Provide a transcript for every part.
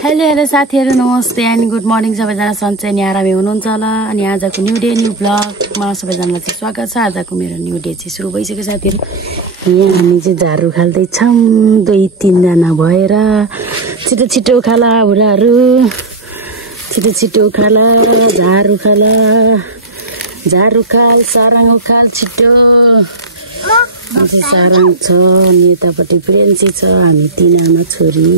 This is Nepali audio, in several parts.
हेलो साथीहरु नमस्ते अनि गुड मर्निङ सबैजना सन्चै अनि आरामै हुनुहुन्छ होला अनि आजको न्यू डे न्यू ब्लगमा सबैजनालाई चाहिँ स्वागत छ। आजको मेरो न्यू डे चाहिँ सुरु भइसक्यो साथीहरु। यहाँ हामी चाहिँ झारु खाल्दै छौं 2-3 जना भएर। छिटो छिटो खाला बुढाहरु, छिटो छिटो खाला, झारु खाला, झारु खाल, साराङ खाल छिटो। अनि साराङ छ अनि यतापट्टि प्रेन्सी छ, हामी 3 आमा छोरी।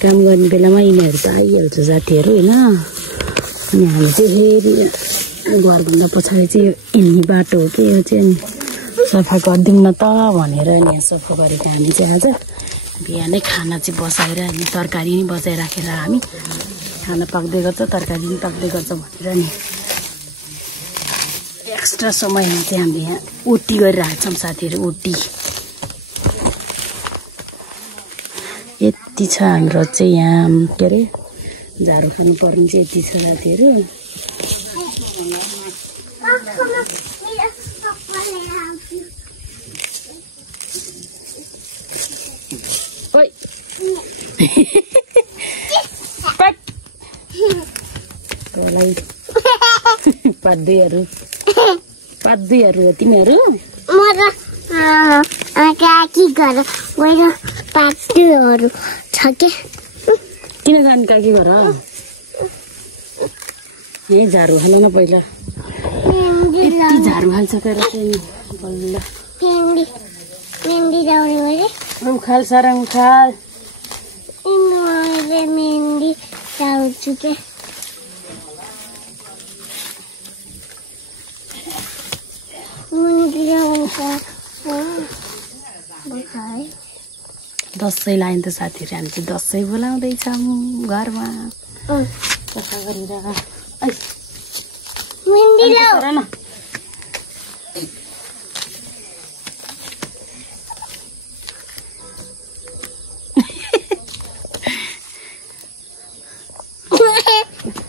काम गर्ने बेलामा यिनीहरू त आइहाल्छ साथीहरु हैन। अनि हामी चाहिँ फेरि घरभन्दा पछाडि चाहिँ हिँड्ने बाटो हो कि यो चाहिँ सफा गरिदिउँ न त भनेर नि सफा गरेको हामी चाहिँ आज बिहानै खाना चाहिँ बसाएर अनि तरकारी नि बसाइराखेर हामी खाना पाक्दै गर्छ तरकारी नि पाक्दै गर्छ भनेर नि एक्स्ट्रा समयमा चाहिँ हामीले यहाँ ओटी गरिरहेको छौँ साथीहरु। ओटी यति छ हाम्रो चाहिँ यहाँ के अरे झाडु खानु पर्ने चाहिँ यति छ साथीहरु। ओइ पाद्दैहरू हो तिमीहरू। पात्रुहरू छ के किन जाने काकी घर यही झाडु हाल न पहिला यति झाडु हाल्छ तर चाहिँ बल्ल उखाल सारा उखाल मेहन्दी लाउँछु के दसैँ लाइन त साथीहरु हामी चाहिँ दसैँ बोलाउँदैछौँ घरमा सफा गरेर।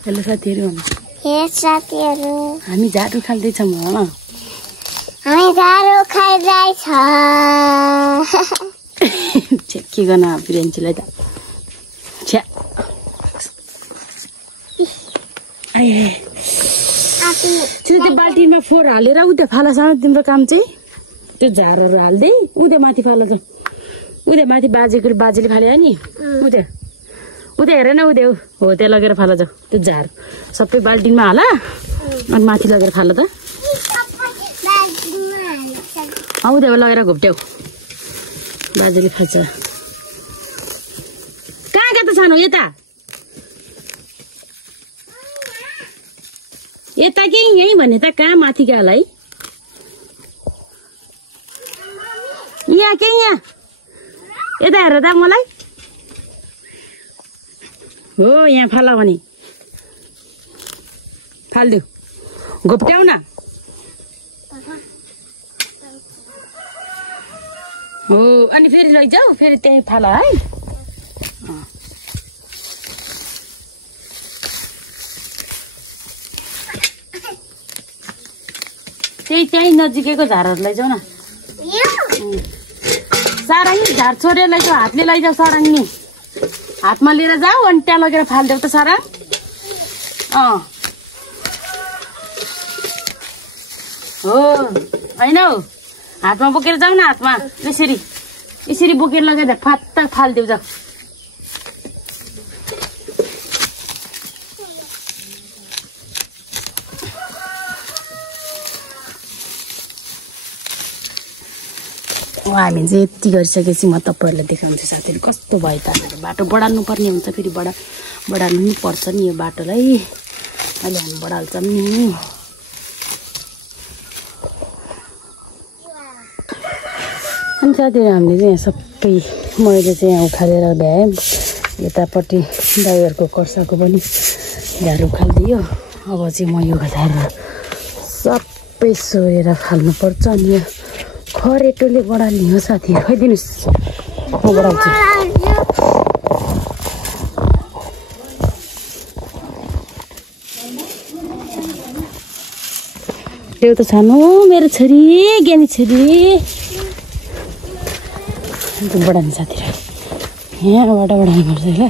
हेलो साथीहरु, हामी झाडु खाल्दैछौँ होइन। हामी झाडु खाइरहेछ के गर्न प्रियन्सीलाई त छ्या त्यो बाल्टीमा फोहोर हालेर उता फाला सानो तिम्रो काम चाहिँ त्यो झारहरू हाल्दै उता माथि फाला छ उता माथि बाजेले फाल्यो नि उता हेर न उता हो त्यहाँ लगेर फाला छ त्यो झार सबै बाल्टीमा हाल अनि माथि लगेर फाला त उता लगेर घोप्ट्याउ बाजेले फाल्छ। कहाँ त सानो यता यता कि यही भने त कहाँ माथि गालाई यहाँ के यहाँ यता हेर त मलाई हो यहाँ फाला भने फाल्दिउ घोप्ट्याउ न हो अनि फेरि लैजाऊ फेरि त्यही फाला है। त्यही नजिकैको झारहरू लैजाऊ न साराङ्गी झार छोडेर लैजाऊ हातले लैजाऊ साराङ्गी हातमा लिएर जाऊ अनि त्यहाँ लगेर फालिदेऊ त साराङ। हो होइन हौ हातमा बोकेर जाऊ न हातमा यसरी बोकेर लगाएर फात्त फालिदेऊ जाऊ। हामी चाहिँ यति गरिसकेपछि म तपाईँहरूलाई देखाउँछु साथीहरु कस्तो भयो त। बाटो बढाल्नु पर्ने हुन्छ फेरि बढाल्नु नि पर्छ नि यो बाटोलाई अहिले हामी बढाल्छौँ नि। अनि साथीहरु हामीले चाहिँ यहाँ सबै मैले चाहिँ यहाँ उखालेर भ्याएँ यतापट्टि दाइहरूको कर्साको पनि झाडु उखालिदियो। अब चाहिँ म यो झारेर सबै सोरेर फाल्नुपर्छ अनि यो खरेटोले बढाल्ने हो साथीहरु। खै दिनुस् म बढाउँछु। त्यो त सानो मेरो छोरी ज्ञानी छोरी बढाउने साथीहरु यहाँबाट बढाउनु पर्छ है।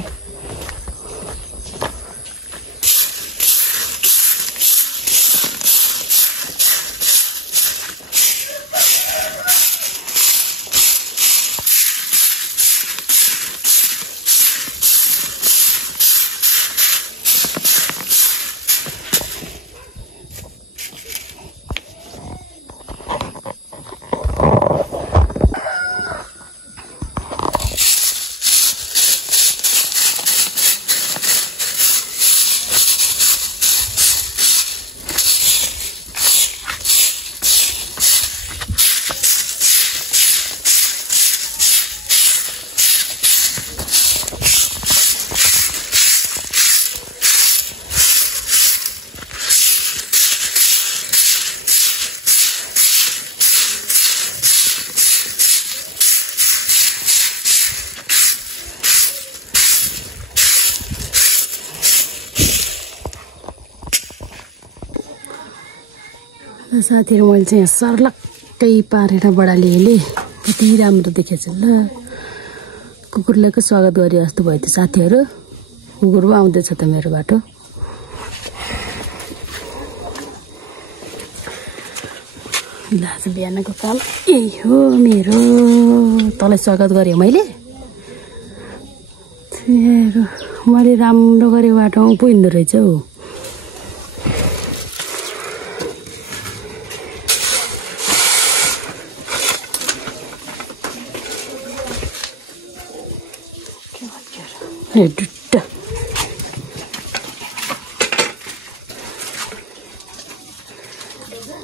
साथीहरू मैले चाहिँ यहाँ सर्लक्कै पारेर बडालिएँ कति राम्रो देखेछ ल कुकुरलाई को स्वागत गरे जस्तो भयो त साथीहरू कुकुर पो आउँदैछ त मेरो बाटो ल आज बिहानको काम यही हो मेरो तँलाई स्वागत गरेँ मैले मैले राम्रो गरेँ बाटोमा पो हिँड्दो रहेछ हौ डुट्ट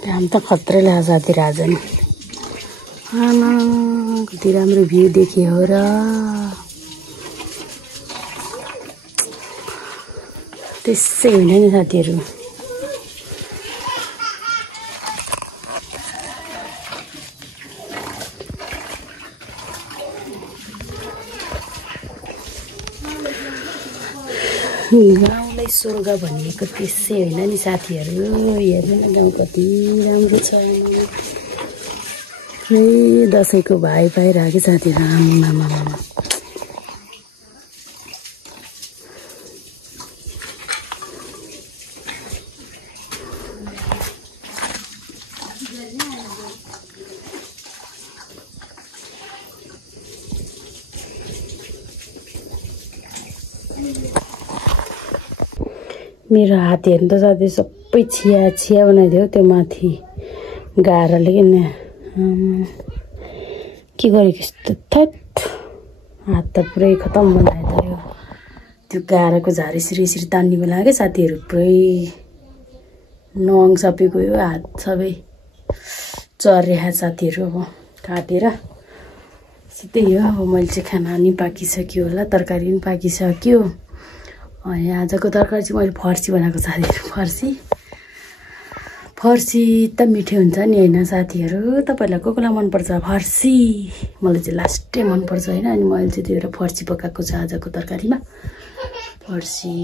घाम त खत्रै लाग्छ साथीहरू आज नि आमा कति राम्रो भ्यू देख्यो हो र त्यसै होइन नि साथीहरू गाउँलाई स्वर्ग भनिएको त्यसै होइन नि साथीहरू हेर्नु न गाउँ कति राम्रो छ दसैँको भाइ पाइरहेको साथीहरू आमामा मेरो हात हेर्नु त साथी सबै छिया छिया बनाइदियो त्यो माथि गाह्रोले किन के गरेको यस्तो थट हात त पुरै खतम बनाइदियो त्यो गाह्रोको झार यसरी तान्ने बेला क्या साथीहरू पुरै नङ सबै गयो हात सबै चर्या साथीहरू अब काटेर त्यही हो अब मैले चाहिँ खाना नि पाकिसक्यो होला तरकारी पनि पाकिसक्यो अनि आजको तरकारी चाहिँ मैले फर्सी बनाएको साथीहरू फर्सी त मिठो हुन्छ नि होइन साथीहरू तपाईँहरूलाई कोलाई मनपर्छ फर्सी मलाई चाहिँ लास्टै मनपर्छ होइन अनि मैले चाहिँ त्यो फर्सी पकाएको छ आजको तरकारीमा फर्सी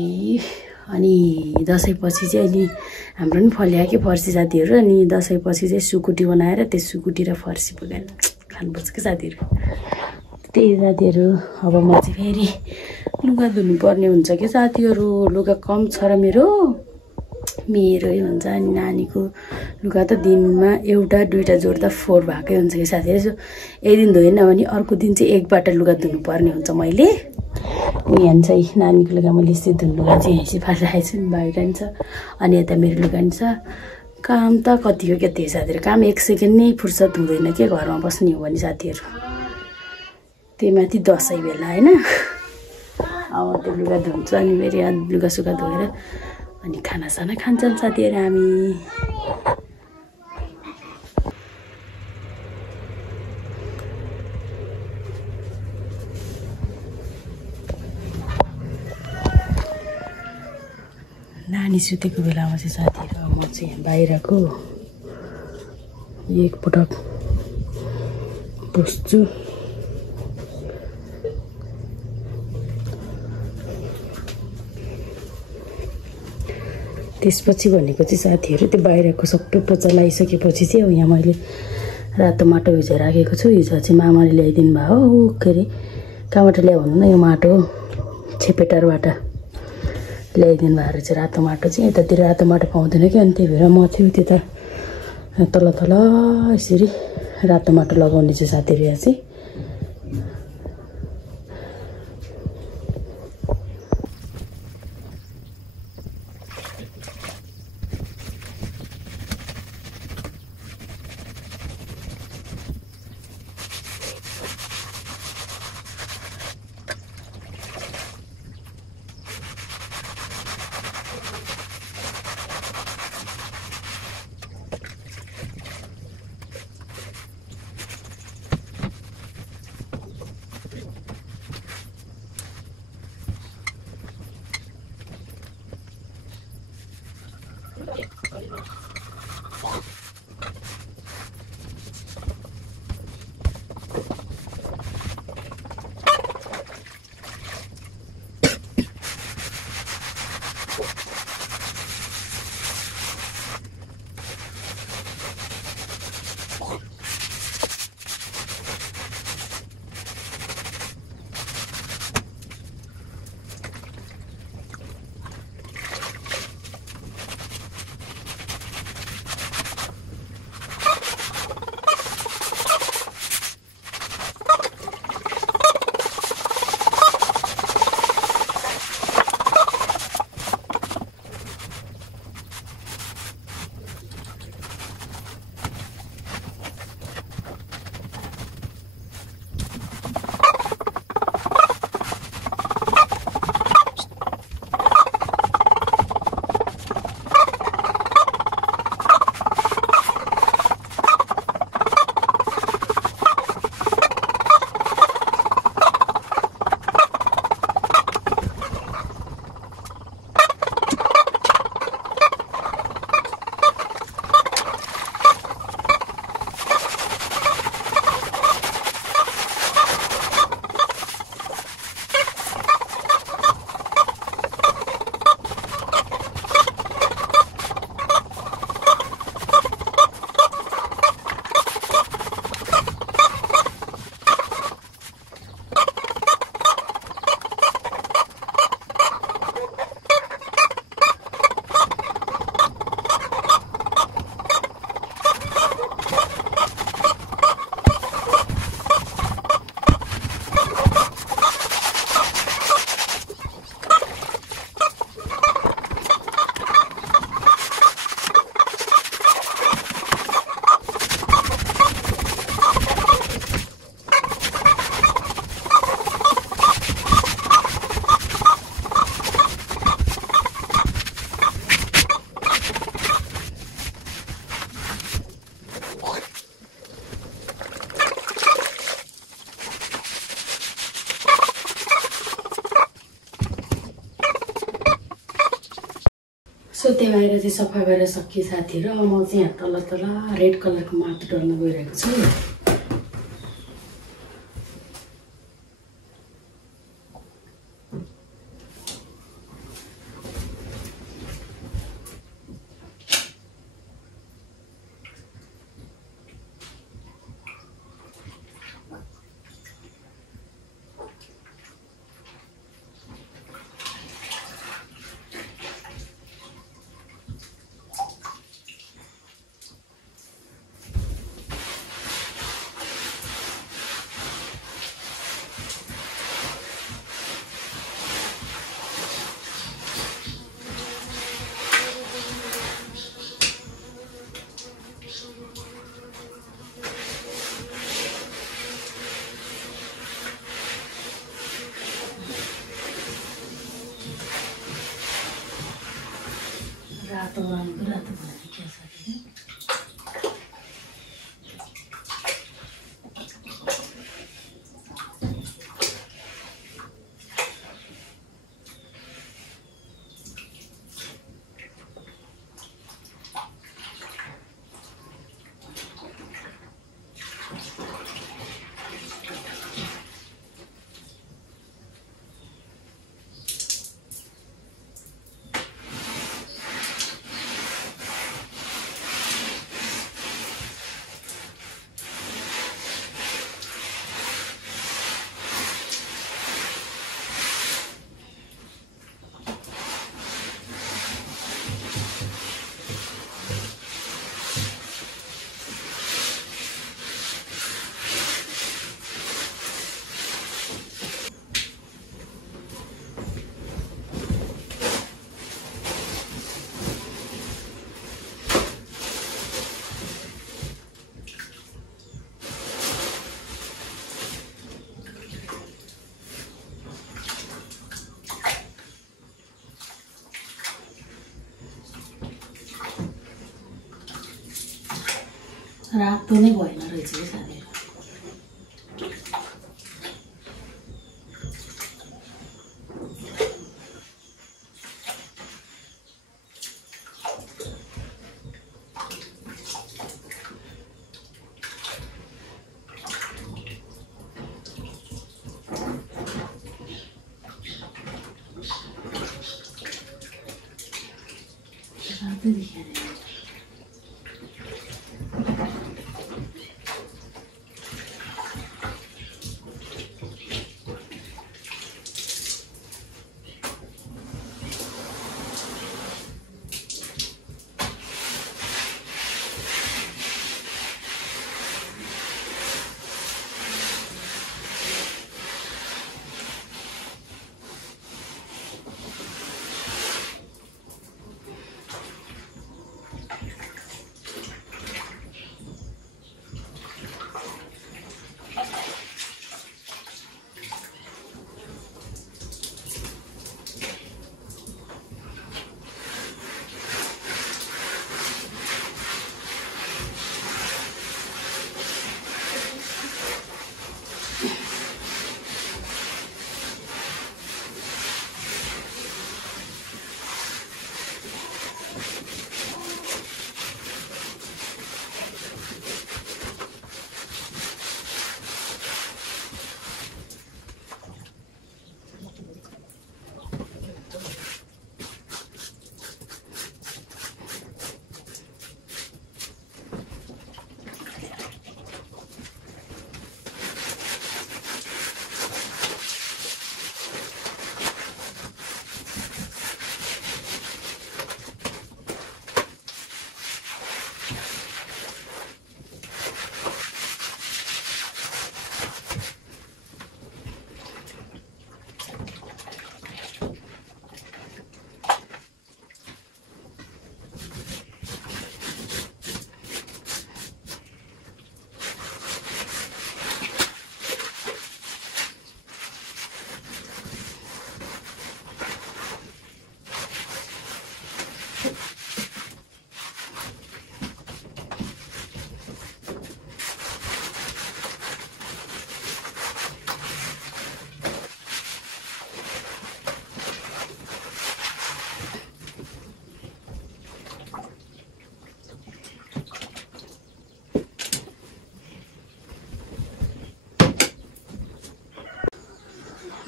अनि दसैँपछि चाहिँ अनि हाम्रो पनि फल्या कि फर्सी साथीहरू अनि दसैँपछि चाहिँ सुकुटी बनाएर त्यो सुकुटी र फर्सी पकाएर खानुपर्छ क्या साथीहरू त्यही साथीहरू अब म चाहिँ फेरि लुगा धुनुपर्ने हुन्छ क्या साथीहरू लुगा कम छ र मेरो हुन्छ अनि नानीको लुगा त दिनमा एउटा दुईवटा जोड्दा 4 भएकै हुन्छ कि साथीहरू एक दिन धोएन भने अर्को दिन चाहिँ एकबाट लुगा धुनुपर्ने हुन्छ मैले यहाँ चाहिँ नानीको लुगा मैले यस्तै धुनु लुगा चाहिँ यहीँ पारिरहेको छु नि बाहिर नि छ अनि यता मेरो लुगा नि छ काम त कति हो क्या त्यो साथीहरू काम 1 सेकेन्ड नै फुर्सद हुँदैन के घरमा बस्ने हो भने साथीहरू त्यही माथि दसैँ बेला होइन अब त्यो लुगा धुन्छु अनि फेरि लुगा सुगा धोएर अनि खानासाना खान्छन् साथीहरू हामी नानी सुतेको बेलामा चाहिँ साथीहरू म चाहिँ बाहिरको एकपटक पुस्छु त्यसपछि भनेको चाहिँ साथीहरू त्यो बाहिरको सबै पोचा लगाइसकेपछि चाहिँ यहाँ मैले रातो माटो भिजाइ राखेको छु हिजो चाहिँ मामाले ल्याइदिनु भयो हो के अरे कहाँबाट ल्यायो भन्नु न यो माटो छेपेटारबाट ल्याइदिनु भएर चाहिँ रातो माटो चाहिँ यतातिर रातो माटो पाउँदैन कि अनि त्यही भएर म चाहिँ त्यता तल तल यसरी रातो माटो लगाउने चाहिँ साथीहरू यहाँ चाहिँ सो त्यो बाहिर चाहिँ सफा गरेर सकियो साथीहरू। अब म चाहिँ यहाँ तल तल रेड कलरको माटो डल्न गइरहेको छु। रातो बनाउनुको रातो बनाउने क्या साथीहरू। रातो नै भएन रहेछ कि साथीहरू। रातो देखिहाल्यो।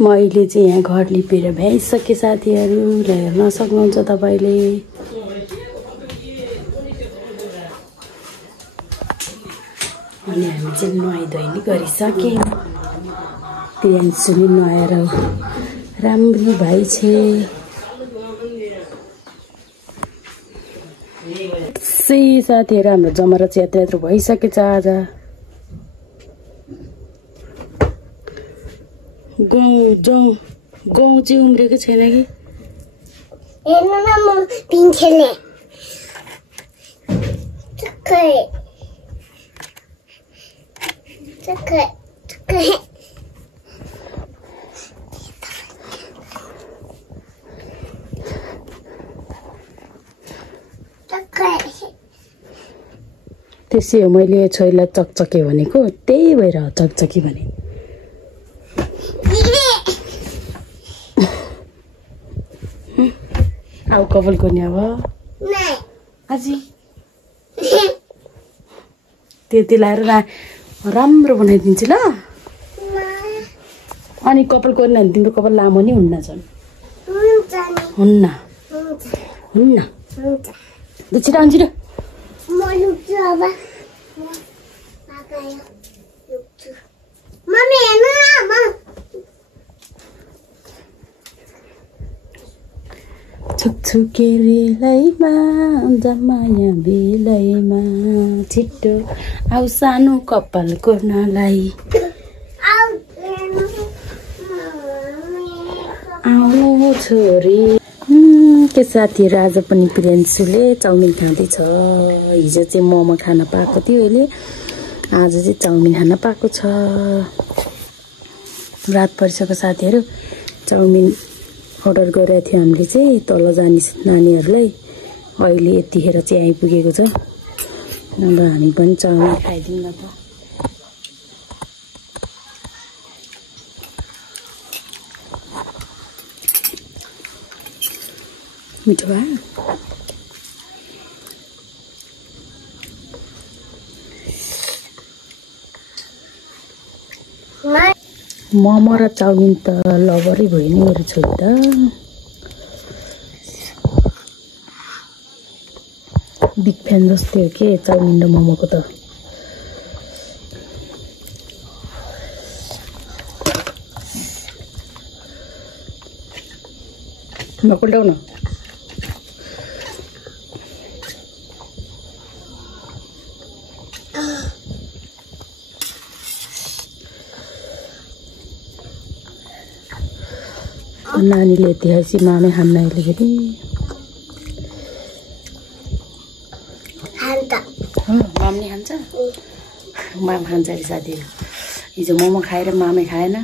मैले चाहिँ यहाँ घर लिपेर भ्याइसकेँ साथीहरू, हेर्न सक्नुहुन्छ तपाईँले। अनि हामी चाहिँ नुहाइधुवाइ नि गरिसक्यौँ। प्रियांशु नि नुहाएर राम्री भाइ छे। साथीहरू हाम्रो जमरा चाहिँ यात्रा भइसकेछ आज। गहुँ चाहिँ उम्रेको छैन कि हेर्नु न म पिङ खेल्ने चक्कै चक्कै चक्कै चक्कै त्यसै हो, मैले छोरीलाई चकचके भनेको त्यही भएर चकचकी भने। आऊ कपाल कोर्ने अब अझै त्यति लाएर राम्रो बनाइदिन्छु ल। अनि कपाल कोर्ने भने तिम्रो कपाल लामो नि हुन्न झन्। हुन्न हुन्न छिटो आउँछु र। म लुक्छु अब मम्मी हेर्नु न छुकछुके बेलैमा जमाया बेलैमा छिटो आऊ सानो कपाल कोर्नलाई। आऊ छोरी। के साथीहरू आज पनि प्रियांशुले चाउमिन खाँदैछ। हिजो चाहिँ मोमो खान पाएको थियो अहिले, आज चाहिँ चाउमिन खान पाएको छ। रात परिसक्यो साथीहरू। चाउमिन अर्डर गरेको थियो हामीले चाहिँ तल जाने नानीहरूलाई। अहिले यतिखेर चाहिँ आइपुगेको छ। अब हामी पनि चाउमिन खाइदिउँ न त। मिठो भयो। मोमो र चाउमिन त लभरै भयो नि मेरो छोरी त। बिग फ्यान जस्तै हो के चाउमिन र मोमोको त। नकुल्टाउ न। नानीले यतिखेर मामै खान्न अहिलेखेरि। माम नि खान्छ। माम खान्छ अरे साथीहरू। हिजो मोमो खाएर मामै खाएन।